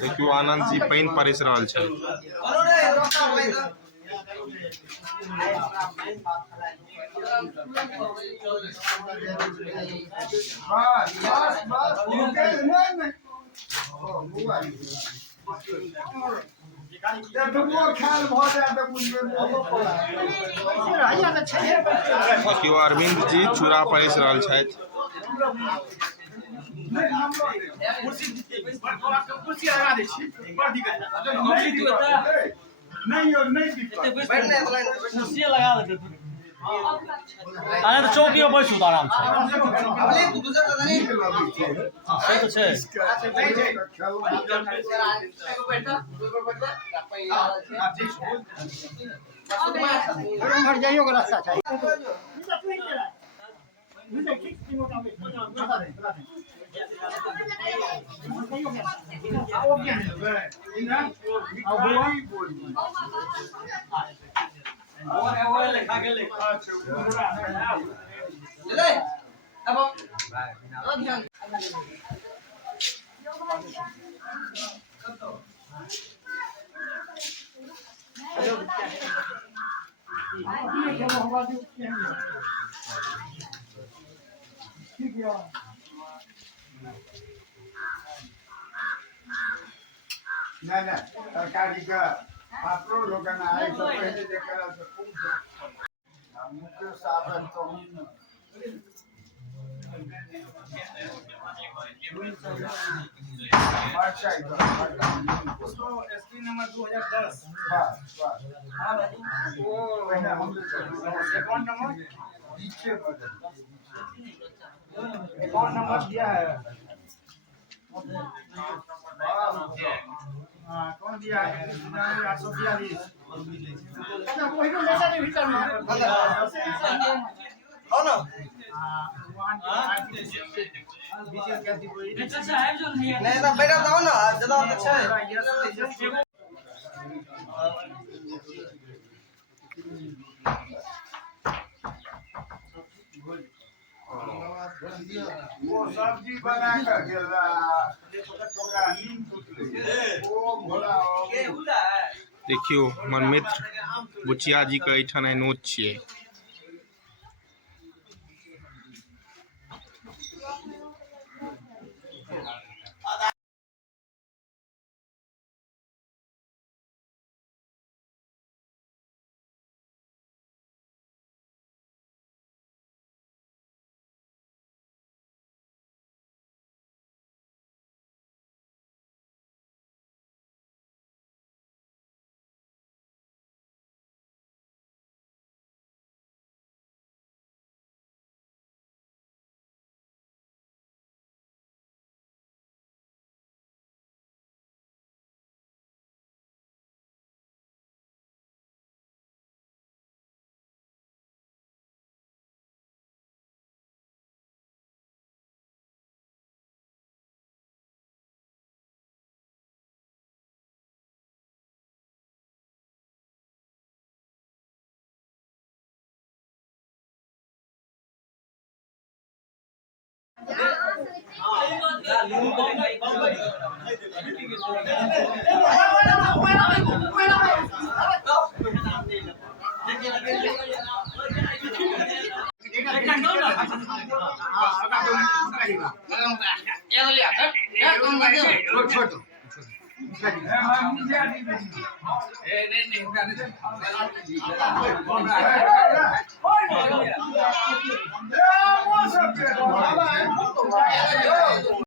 देखियो आनंद जी पानी परस रहल छै। देखियो अरविंद जी चूड़ा परस रहल छथि। चौकी में बैसू आराम तरकारी का पात्रो लोगन आए तो पहले देखला से खूब मुख्य साधन तो उसको एसपी नंबर 2010 बस वो पहले हम अकाउंट नंबर पीछे अकाउंट नंबर दिया है। कौन दिया है? 842 नहीं तो बेटा जाओ ना ज्यादा अच्छा है। वो सब्जी बना कर गेला देखियो हमर मित्र बुचिया जी के एठान नोत छियै।